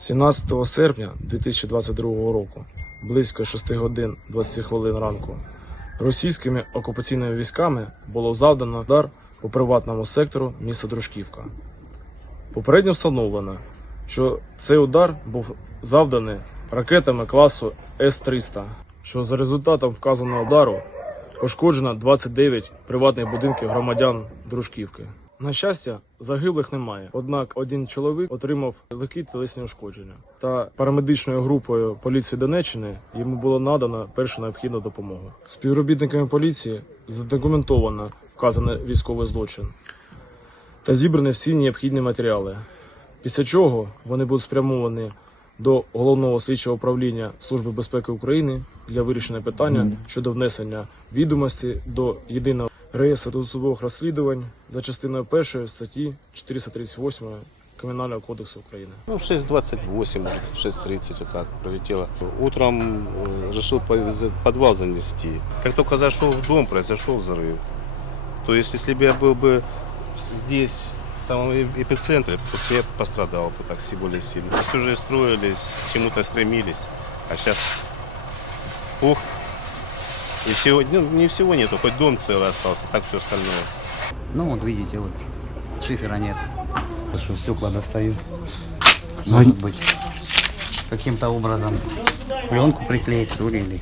17 серпня 2022 року, близько 6 годин 20 хвилин ранку, російськими окупаційними військами було завдано удар по приватному сектору міста Дружківка. Попередньо встановлено, що цей удар був завданий ракетами класу С-300, що за результатом вказаного удару пошкоджено 29 приватних будинків громадян Дружківки. На щастя, загиблих немає. Однак один чоловік отримав легкі тілесні ушкодження. Та парамедичною групою поліції Донеччини йому було надано першу необхідну допомогу. Співробітниками поліції задокументовано вказаний військовий злочин та зібрані всі необхідні матеріали. Після чого вони будуть спрямовані до головного слідчого управління Служби безпеки України для вирішення питання щодо внесення відомості до єдиного реєстру досудових розслідувань за частиною першої статті 438 Кримінального кодексу України. Ну, 6.28, может, 6.30 вот так пролетело. Утром э, решил по- за- подвал занести. Как только зашел в дом, произошел взрыв. То есть, если бы я был бы здесь, в самом э- эпицентре, то я пострадал бы так си- более сильно. Все же строились, к чему-то стремились. А сейчас пух. И всего, ну, не всего нету, хоть дом целый остался, так все остальное. Ну вот видите, вот шифера нет. Что стекла достаю. Может быть, каким-то образом пленку приклеить, что ли, или